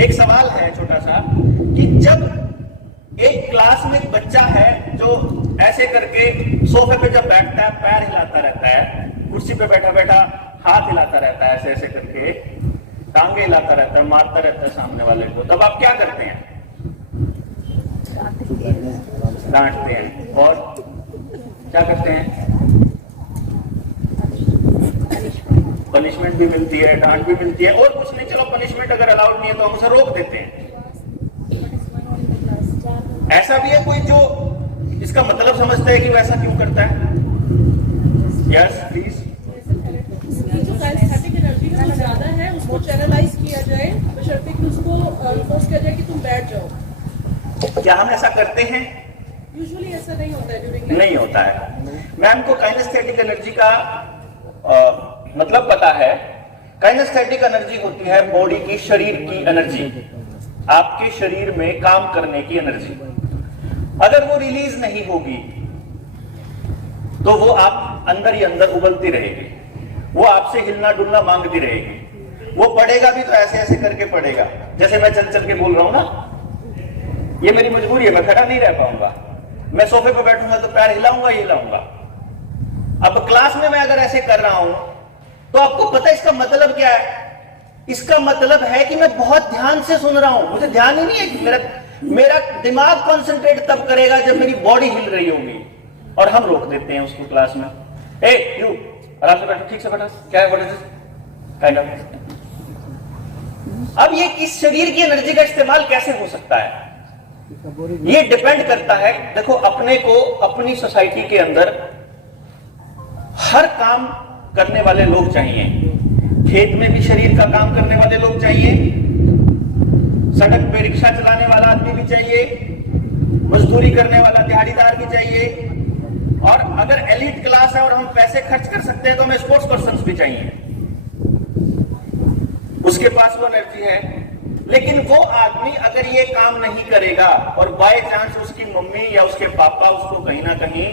एक सवाल है छोटा सा कि जब एक क्लास में एक बच्चा है जो ऐसे करके सोफे पे जब बैठता है पैर हिलाता रहता है, कुर्सी पे बैठा बैठा हाथ हिलाता रहता है, ऐसे ऐसे करके टांगे हिलाता रहता है, मारता रहता है सामने वाले को, तब आप क्या करते हैं? डांटते हैं। और क्या करते हैं? पनिशमेंट भी मिलती है, डांट भी मिलती है, और कुछ नहीं, चलो पनिशमेंट अगर अलाउड नहीं है तो हम उसे रोक देते हैं। ऐसा भी है कोई जो इसका मतलब समझता है कि वैसा क्यों करता है? Yes please. जो काइनेस्थेटिक एनर्जी का जो ज्यादा है उसको चैनलाइज किया जाए, बशर्ते कि उसको फोर्स किया जाए कि तुम बैठ जाओ। क्या हम ऐसा करते हैं? यूजुअली ऐसा नहीं होता है ड्यूरिंग नहीं होता है। मैम को काइनेस्थेटिक एनर्जी का मतलब पता है। काइनेस्थेटिक एनर्जी होती है बॉडी की, शरीर की एनर्जी, आपके शरीर में काम करने की एनर्जी। अगर वो रिलीज नहीं होगी तो वो आप अंदर ही अंदर उबलती रहेगी, वो आपसे हिलना डुलना मांगती रहेगी। वो पढ़ेगा भी तो ऐसे ऐसे करके पढ़ेगा, जैसे मैं चल चल के बोल रहा हूं ना, ये मेरी मजबूरी है, मैं खड़ा नहीं रह पाऊंगा। मैं सोफे पे बैठूंगा तो पैर हिलाऊंगा ही हिलाऊंगा। अब क्लास में मैं अगर ऐसे कर रहा हूं तो आपको पता है इसका मतलब क्या है? इसका मतलब है कि मैं बहुत ध्यान से सुन रहा हूं, मुझे ध्यान ही नहीं है कि मेरा दिमाग कंसंट्रेट तब करेगा जब मेरी बॉडी हिल रही होगी। और हम रोक देते हैं उसको क्लास में, ए यू आराम से बैठो, ठीक से बैठो, क्या है काइंड ऑफ। अब ये किस शरीर की एनर्जी का इस्तेमाल कैसे हो सकता है? ये डिपेंड करता है, देखो अपने को अपनी सोसाइटी के अंदर हर काम करने वाले लोग चाहिए। खेत में भी शरीर का काम करने वाले लोग चाहिए, सड़क पे रिक्शा चलाने वाला आदमी भी चाहिए, मजदूरी करने वाला दिहाड़ीदार भी चाहिए, और अगर एलिट क्लास है और हम पैसे खर्च कर सकते हैं तो हमें स्पोर्ट्स पर्सन भी चाहिए, उसके पास वो एनर्जी है। लेकिन वो आदमी अगर ये काम नहीं करेगा और बाय चांस उसकी मम्मी या उसके पापा उसको कहीं ना कहीं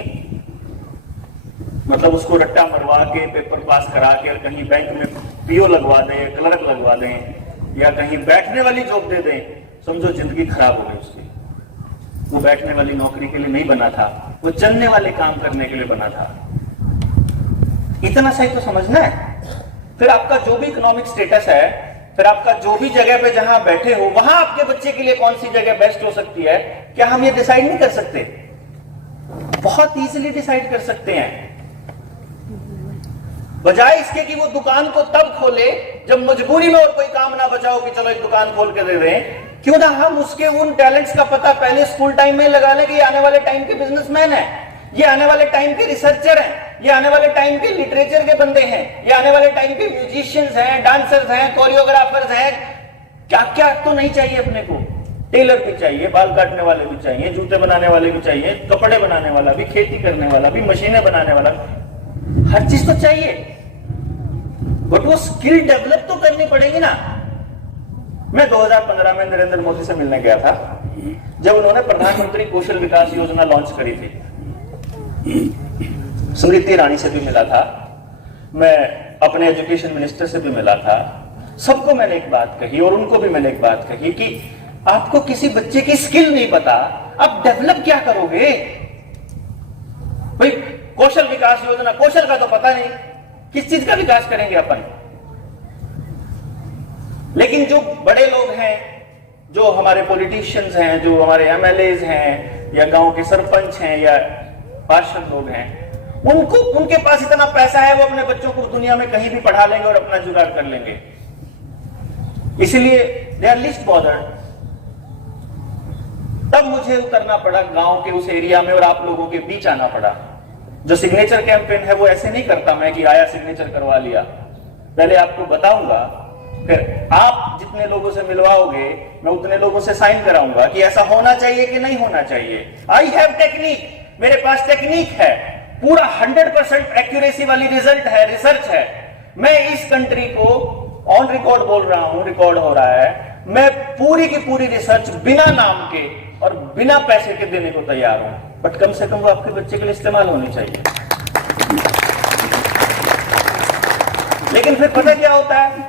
मतलब उसको रट्टा मरवा के पेपर पास करा के कहीं बैंक में पीओ लगवा दें, क्लर्क लगवा दें, या कहीं बैठने वाली जॉब दे दें, समझो जिंदगी खराब हो गई उसकी। वो बैठने वाली नौकरी के लिए नहीं बना था, वो चलने वाले काम करने के लिए बना था। इतना सही तो समझना है। फिर आपका जो भी इकोनॉमिक स्टेटस है, फिर आपका जो भी जगह पे जहां बैठे हो वहां आपके बच्चे के लिए कौन सी जगह बेस्ट हो सकती है, क्या हम ये डिसाइड नहीं कर सकते? बहुत इजीली डिसाइड कर सकते हैं। बजाय इसके कि वो दुकान को तब खोले जब मजबूरी में और कोई काम ना बचाओ कि चलो एक दुकान खोल के दे दें, क्यों ना हम उसके उन टैलेंट्स का पता पहले स्कूल टाइम में लगा लें कि ये आने वाले टाइम के बिजनेसमैन हैं, ये आने वाले टाइम के रिसर्चर हैं, ये आने वाले टाइम के लिटरेचर के बंदे हैं, ये आने वाले टाइम के म्यूजिशियंस हैं, डांसर्स हैं, कोरियोग्राफर्स हैं। क्या क्या तो नहीं चाहिए अपने को? टेलर भी चाहिए, बाल काटने वाले भी चाहिए, जूते बनाने वाले भी चाहिए, कपड़े बनाने वाला भी, खेती करने वाला भी, मशीनें बनाने वाला, हर चीज तो चाहिए। बट वो स्किल डेवलप तो करनी पड़ेगी ना। मैं 2015 में नरेंद्र मोदी से मिलने गया था जब उन्होंने प्रधानमंत्री कौशल विकास योजना लॉन्च करी थी। स्मृति ईरानी से भी मिला था, मैं अपने एजुकेशन मिनिस्टर से भी मिला था। सबको मैंने एक बात कही और उनको भी मैंने एक बात कही कि आपको किसी बच्चे की स्किल नहीं पता, आप डेवलप क्या करोगे भाई? कौशल विकास योजना, कौशल का तो पता नहीं, किस चीज का विकास करेंगे अपन? लेकिन जो बड़े लोग हैं, जो हमारे पॉलिटिशियंस हैं, जो हमारे एमएलएज हैं, या गांव के सरपंच हैं, या पार्षद लोग हैं, उनको उनके पास इतना पैसा है वो अपने बच्चों को दुनिया में कहीं भी पढ़ा लेंगे और अपना जुगाड़ कर लेंगे। इसलिए दे आर लिस्ट बॉदर्ड। तब मुझे उतरना पड़ा गांव के उस एरिया में और आप लोगों के बीच आना पड़ा। जो सिग्नेचर कैंपेन है वो ऐसे नहीं करता मैं कि आया सिग्नेचर करवा लिया। पहले आपको बताऊंगा, फिर आप जितने लोगों से मिलवाओगे मैं उतने लोगों से साइन कराऊंगा कि ऐसा होना चाहिए कि नहीं होना चाहिए। आई हैव टेक्निक, मेरे पास टेक्निक है, पूरा 100% एक्यूरेसी वाली रिजल्ट है, रिसर्च है। मैं इस कंट्री को ऑन रिकॉर्ड बोल रहा हूं, रिकॉर्ड हो रहा है, मैं पूरी की पूरी रिसर्च बिना नाम के और बिना पैसे के देने को तैयार हूं। बट कम से कम वो आपके बच्चे के लिए इस्तेमाल होनी चाहिए। लेकिन फिर पता क्या होता है,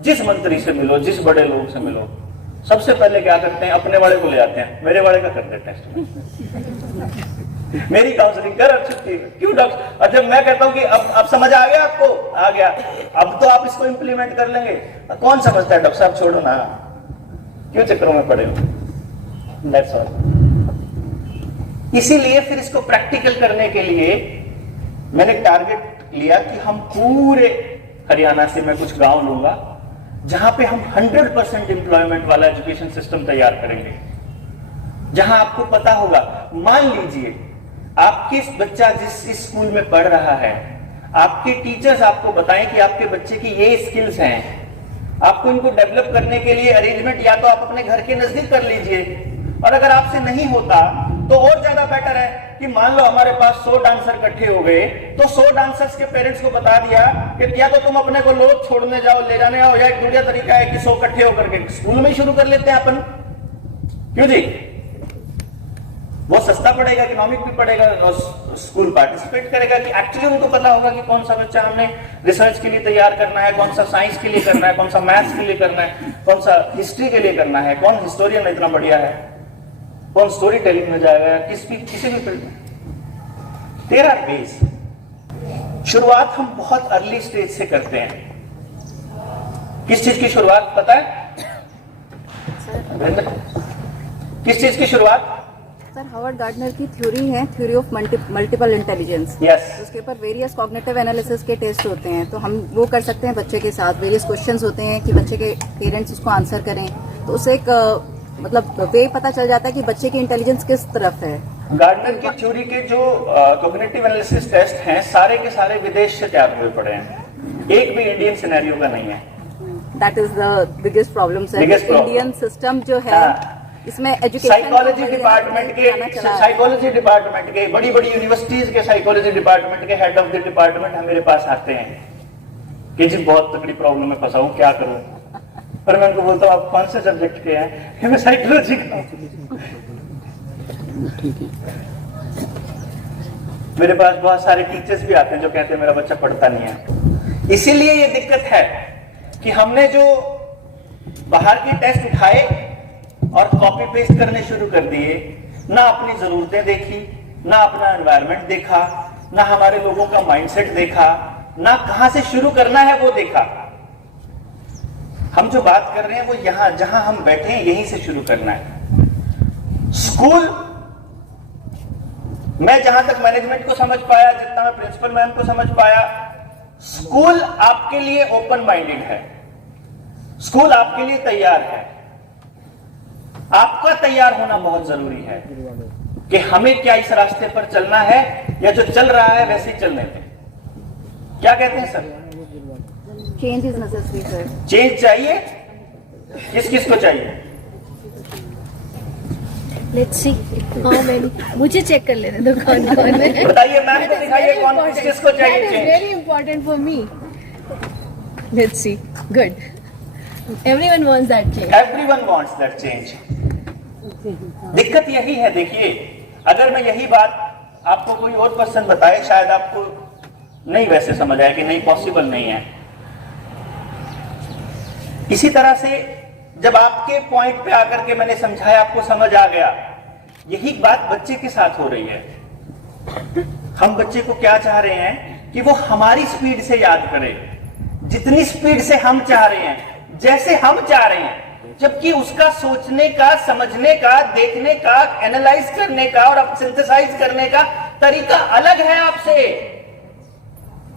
जिस मंत्री से मिलो, जिस बड़े लोग से मिलो, सबसे पहले क्या करते हैं, अपने वाले को ले आते हैं, मेरे वाले का कर देते हैं। मेरी काउंसलिंग कर, अब छुट्टी क्यों डॉक्टर? और जब मैं कहता हूं कि अब समझ आ गया आपको, आ गया, अब तो आप इसको इंप्लीमेंट कर लेंगे। कौन समझता है? डॉक्टर साहब छोड़ो ना, क्यों चक्करों में पड़े हो? That's all. इसीलिए फिर इसको प्रैक्टिकल करने के लिए मैंने टारगेट लिया कि हम पूरे हरियाणा से मैं कुछ गांव लूंगा जहां पे हम 100% एम्प्लॉयमेंट वाला एजुकेशन सिस्टम तैयार करेंगे, जहां आपको पता होगा, मान लीजिए आपके बच्चा जिस स्कूल में पढ़ रहा है, आपके टीचर्स आपको बताएं कि आपके बच्चे की ये स्किल्स हैं, आपको इनको डेवलप करने के लिए अरेंजमेंट या तो आप अपने घर के नजदीक कर लीजिए, और अगर आपसे नहीं होता तो और ज्यादा बेटर है कि मान लो हमारे पास 100 डांसर इकट्ठे हो गए, तो 100 डांसर्स के पेरेंट्स को बता दिया कि या तो तुम अपने को लो छोड़ने जाओ, ले जाने आओ, या एक दूसरा तरीका है कि 100 इकट्ठे होकर के स्कूल में ही शुरू कर लेते हैं अपन। क्यों जी? वो सस्ता पड़ेगा, इकोनॉमिक भी पड़ेगा, और स्कूल पार्टिसिपेट करेगा कि एक्चुअली उनको पता होगा कि कौन सा बच्चा हमने रिसर्च के लिए तैयार करना है, कौन सा साइंस के लिए करना है, कौन सा मैथ्स के लिए करना है, कौन सा हिस्ट्री के लिए करना है, कौन हिस्टोरियन इतना बढ़िया है, कौन स्टोरी टेलिंग में जाएगा, किसी भी फील्ड में। There are ways. शुरुआत हम बहुत अर्ली स्टेज से करते हैं। किस चीज की शुरुआत पता है? किस चीज की शुरुआत? सर, हावर्ड गार्डनर की थ्योरी है, theory of multiple intelligence. Yes. उसके ऊपर वेरियस कॉग्निटिव एनालिसिस के टेस्ट होते हैं, तो हम वो कर सकते हैं बच्चे के साथ। वेरियस क्वेश्चंस होते हैं कि बच्चे के पेरेंट्स उसको आंसर करें, तो उससे एक मतलब वे पता चल जाता है कि बच्चे की इंटेलिजेंस किस तरफ है। गार्डनर की थ्योरी के जो कॉग्निटिव एनालिसिस टेस्ट हैं, सारे के सारे विदेश से तैयार हुए पड़े हैं, एक भी इंडियन सिनेरियो का नहीं है। That is the biggest problem sir. Indian system जो है, इसमें एजुकेशन साइकोलॉजी डिपार्टमेंट के बड़ी बड़ी यूनिवर्सिटीज के साइकोलॉजी डिपार्टमेंट के हेड ऑफ द डिपार्टमेंट मेरे पास आते हैं कि जी बहुत तकड़ी प्रॉब्लम में फंसा हूं, क्या करूं? पर मैं उनको बोलता हूं आप कौन से सब्जेक्ट के हैं? मैं साइकोलॉजी का। मेरे पास बहुत सारे टीचर्स भी आते हैं जो कहते हैं मेरा बच्चा पढ़ता नहीं है। इसीलिए ये दिक्कत है कि हमने जो बाहर के टेस्ट उठाए और कॉपी पेस्ट करने शुरू कर दिए, ना अपनी जरूरतें देखी, ना अपना एनवायरनमेंट देखा, ना हमारे लोगों का माइंडसेट देखा, ना कहां से शुरू करना है वो देखा। हम जो बात कर रहे हैं वो यहां जहां हम बैठे हैं यहीं से शुरू करना है। स्कूल, मैं जहां तक मैनेजमेंट को समझ पाया, जितना मैं प्रिंसिपल मैम को समझ पाया, स्कूल आपके लिए ओपन माइंडेड है, स्कूल आपके लिए तैयार है। आपका तैयार होना बहुत जरूरी है कि हमें क्या इस रास्ते पर चलना है, या जो चल रहा है वैसे ही चलने दें। क्या कहते हैं sir? Change is necessary sir. Change चाहिए, किस किस को चाहिए? लेट्स सी हाउ मेनी, मुझे चेक कर लेने दो कौन कौन है। बताइए मैम को, दिखाइए कौन किस किस को चाहिए change. Very important for me. Let's see, good, everyone wants that change. Everyone wants that change. दिक्कत यही है, देखिए अगर मैं यही बात आपको कोई और पर्सन बताए, शायद आपको नहीं वैसे समझ आए कि नहीं पॉसिबल नहीं है। इसी तरह से जब आपके पॉइंट पे आकर के मैंने समझाया, आपको समझ आ गया, यही बात बच्चे के साथ हो रही है। हम बच्चे को क्या चाह रहे हैं कि वो हमारी स्पीड से याद करे, जितनी स्पीड से हम चाह रहे हैं, जैसे हम चाह रहे हैं, जबकि उसका सोचने का, समझने का, देखने का, एनालाइज करने का और सिंथेसाइज करने का तरीका अलग है आपसे।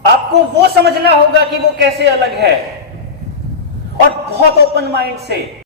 आपको वो समझना होगा कि वो कैसे अलग है, और बहुत ओपन माइंड से